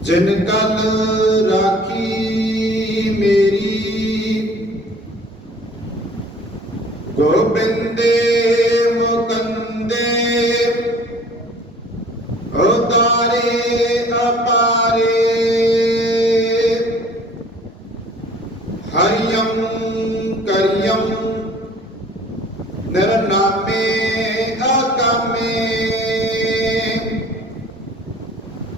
ਜਿਨ ਕਲ ਰਾਖੀ ਮੇਰੀ। ਗੋਬਿੰਦੇ ਮੁਕੰਦੇ ਉਤਾਰੇ ਅਪਾਰੇ। ਹਰਿਯੰ ਕਰਿਯੰ ਨਿਰਨਾਮੇ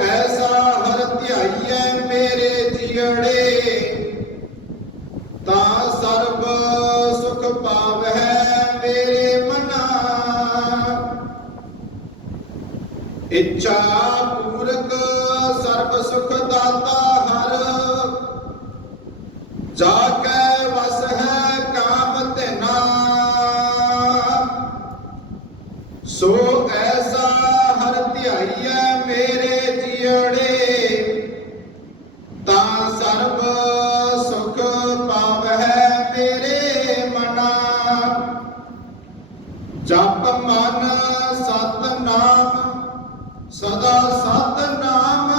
ਐਸਾ ਹਰ ਧਿਆਈਐ ਮੇਰੇ ਜੀੜੇ ਤਾਂ ਸਰਬ ਸੁਖ ਪਾਵਹਿ ਮੇਰੇ ਮਨਾ। ਇੱਛਾ ਪੂਰਕ ਸਰਬ ਸੁਖ ਦਾਤਾ ਹਰ। ਜਾ ਕੈ ਵਸ ਹੈ ਕਾਮ ਧਿਨਾ। ਸੋ ਐਸਾ ਹਰ ਧਿਆਈਐ ਮੇਰੇ ਜੀੜੇ ਤਾਂ ਸਰਬ ਸੁਖ ਪਾਵਹਿ ਤੇਰੇ ਮਨਾ। ਜਪ ਮਨ ਸਤਨਾਮ, ਸਦਾ ਸਤਨਾਮ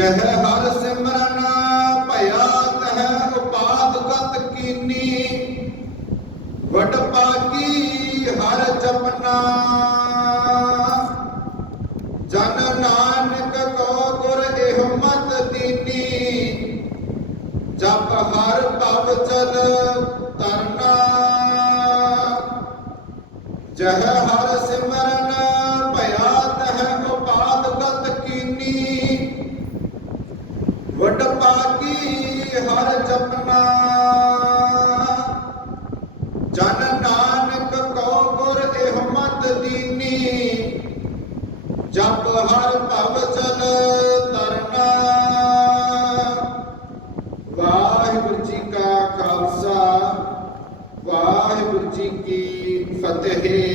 ਜਹ ਹਰ ਸਿਮਰਨ, ਭਇਆ ਤਹ ਉਪਾਦ ਗਤ ਕੀਨੀ। ਵਡ ਪਾਗੀ ਹਰ ਜਪਨਾ। ਜਨ ਨਾਨਕ ਕੋ ਗੁਰ ਇਹ ਮਤ ਦੀਨੀ। ਜਪ ਹਰ ਭਵ ਚਲ ਤਰਨਾ। ਜਹ ਹਰ ਸਿਮਰਨ ਜਨ ਨਾਨਕ ਕਉ ਗੁਰ ਜਪ ਹਰ ਭਵ ਚਲ ਤਰਨਾ। ਵਾਹਿਗੁਰੂ ਜੀ ਕਾ ਖਾਲਸਾ, ਵਾਹਿਗੁਰੂ ਜੀ ਕੀ ਫਤਿਹ।